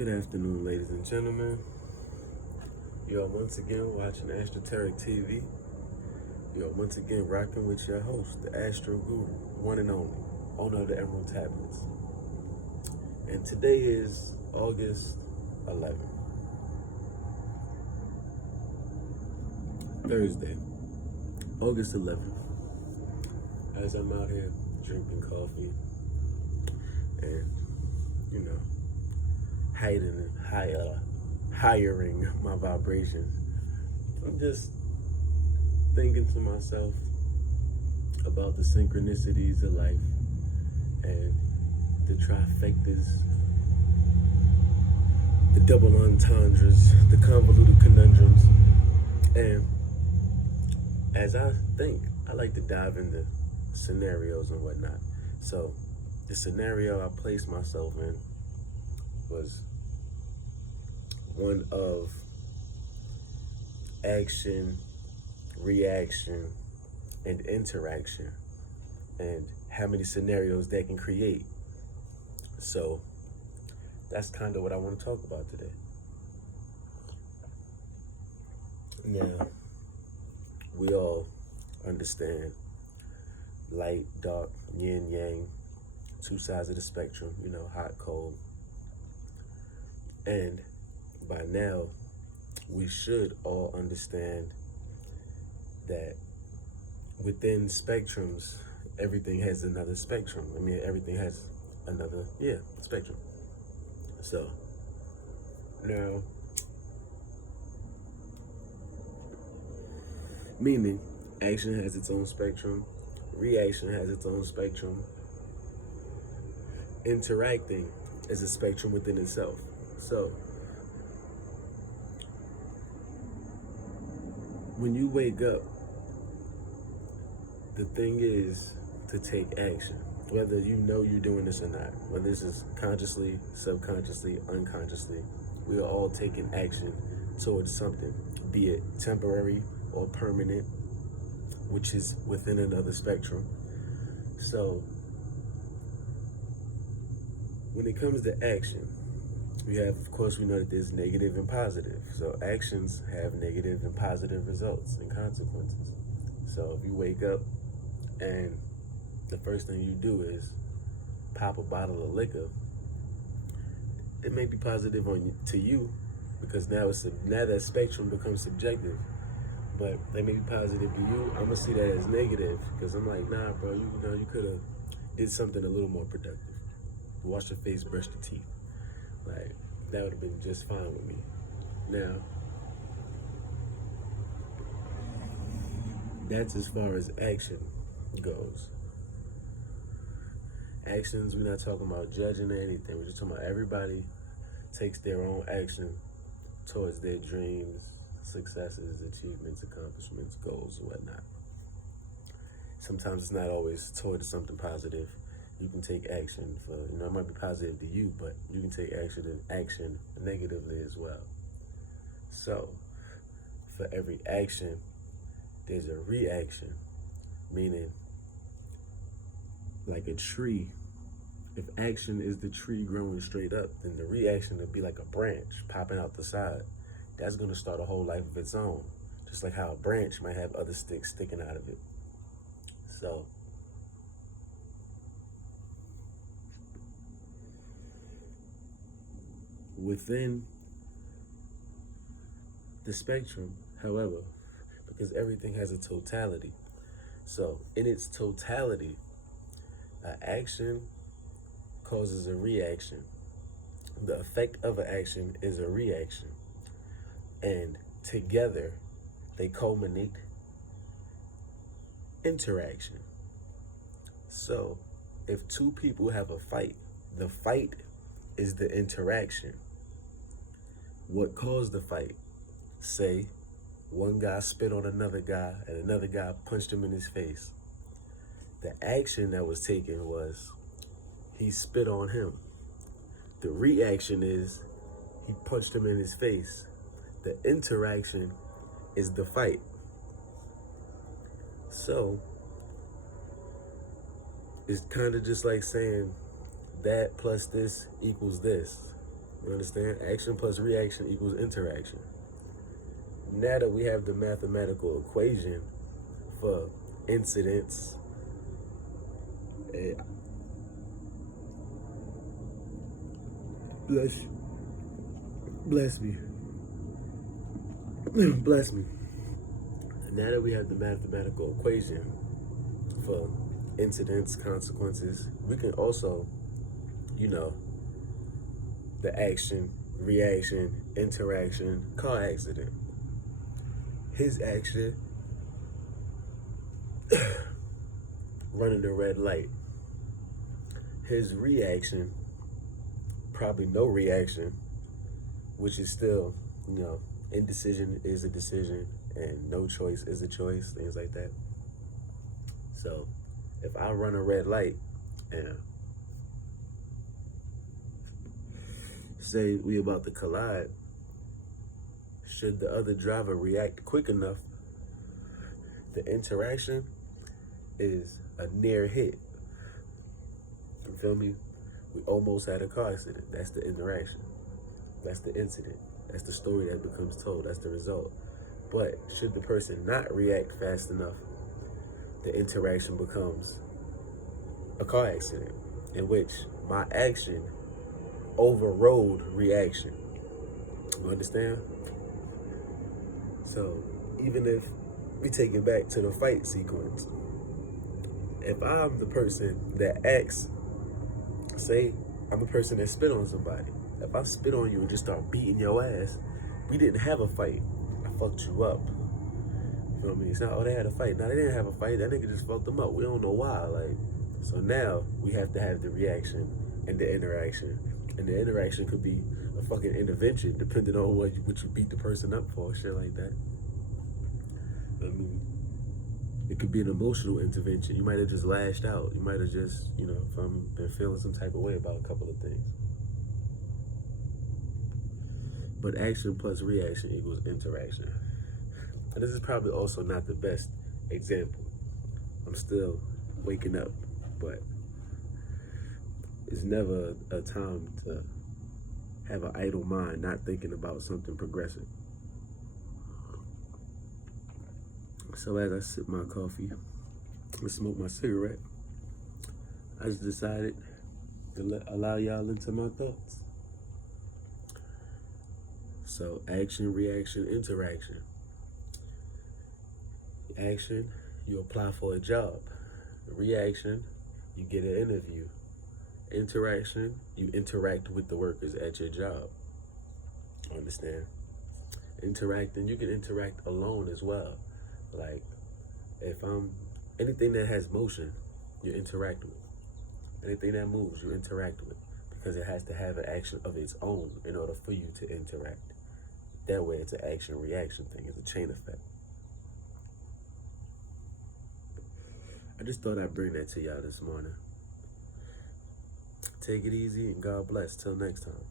Good afternoon, ladies and gentlemen. You are once again watching Astroterictv. You are once again rocking with your host, the Astro Guru, one and only, owner of the Emerald Tablets. And today is August 11th, Thursday, August 11th. As I'm out here drinking coffee and, hiring my vibrations, I'm just thinking to myself about the synchronicities of life and the trifectas, the double entendres, the convoluted conundrums. And as I think, I like to dive into scenarios and whatnot. So the scenario I placed myself in was one of action, reaction, and interaction, and how many scenarios that can create. So that's kind of what I want to talk about today. Now, we all understand light, dark, yin, yang, two sides of the spectrum, hot, cold. And by now, we should all understand that within spectrums, everything has another spectrum. Everything has another, spectrum. So, now, meaning action has its own spectrum, reaction has its own spectrum, interacting is a spectrum within itself. So, when you wake up, the thing is to take action, whether you know you're doing this or not, whether this is consciously, subconsciously, unconsciously. We are all taking action towards something, be it temporary or permanent, which is within another spectrum. So when it comes to action, we know that there's negative and positive. So actions have negative and positive results and consequences. So if you wake up and the first thing you do is pop a bottle of liquor, it may be positive to you, because now that spectrum becomes subjective. But they may be positive to you. I'm gonna see that as negative, because I'm like, nah, bro, you could have did something a little more productive. Wash your face, brush your teeth. Like, that would have been just fine with me. Now, that's as far as action goes. Actions, we're not talking about judging or anything. We're just talking about everybody takes their own action towards their dreams, successes, achievements, accomplishments, goals, and whatnot. Sometimes it's not always towards something positive. You can take action for, it might be positive to you, but you can take action negatively as well. So, for every action, there's a reaction, meaning like a tree. If action is the tree growing straight up, then the reaction would be like a branch popping out the side. That's gonna start a whole life of its own, just like how a branch might have other sticks sticking out of it. So, within the spectrum, however, because everything has a totality, so in its totality, an action causes a reaction. The effect of an action is a reaction. And together, they culminate interaction. So, if two people have a fight, the fight is the interaction. What caused the fight? Say, one guy spit on another guy and another guy punched him in his face. The action that was taken was he spit on him. The reaction is he punched him in his face. The interaction is the fight. So it's kind of just like saying that plus this equals this. You understand? Action plus reaction equals interaction. Now that we have the mathematical equation for incidents, bless me. Bless me. Now that we have the mathematical equation for incidents, consequences, we can also, the action, reaction, interaction, car accident. His action, running the red light. His reaction, probably no reaction, which is still, indecision is a decision and no choice is a choice, things like that. So if I run a red light and say we about to collide, should the other driver react quick enough, the interaction is a near hit. You feel me? We almost had a car accident. That's the interaction. That's the incident. That's the story that becomes told. That's the result. But should the person not react fast enough, the interaction becomes a car accident in which my action overrode reaction. You understand? So even if we take it back to the fight sequence, if I'm the person that acts, say I'm the person that spit on somebody. If I spit on you and just start beating your ass, we didn't have a fight. I fucked you up. You feel me? It's not, oh, they had a fight. No, they didn't have a fight. That nigga just fucked them up. We don't know why. So now we have to have the reaction and the interaction. And the interaction could be a fucking intervention, depending on what you beat the person up for, shit like that. I mean, it could be an emotional intervention. You might have just lashed out. You might have just, been feeling some type of way about a couple of things. But action plus reaction equals interaction. And this is probably also not the best example. I'm still waking up, but it's never a time to have an idle mind, not thinking about something progressive. So as I sip my coffee and smoke my cigarette, I just decided to allow y'all into my thoughts. So action, reaction, interaction. Action, you apply for a job. Reaction, you get an interview. Interaction, you interact with the workers at your job. Understand? Interacting, you can interact alone as well. Like, if anything that has motion, you interact with. Anything that moves, you interact with. Because it has to have an action of its own in order for you to interact. That way it's an action-reaction thing. It's a chain effect. I just thought I'd bring that to y'all this morning. Take it easy and God bless. Till next time.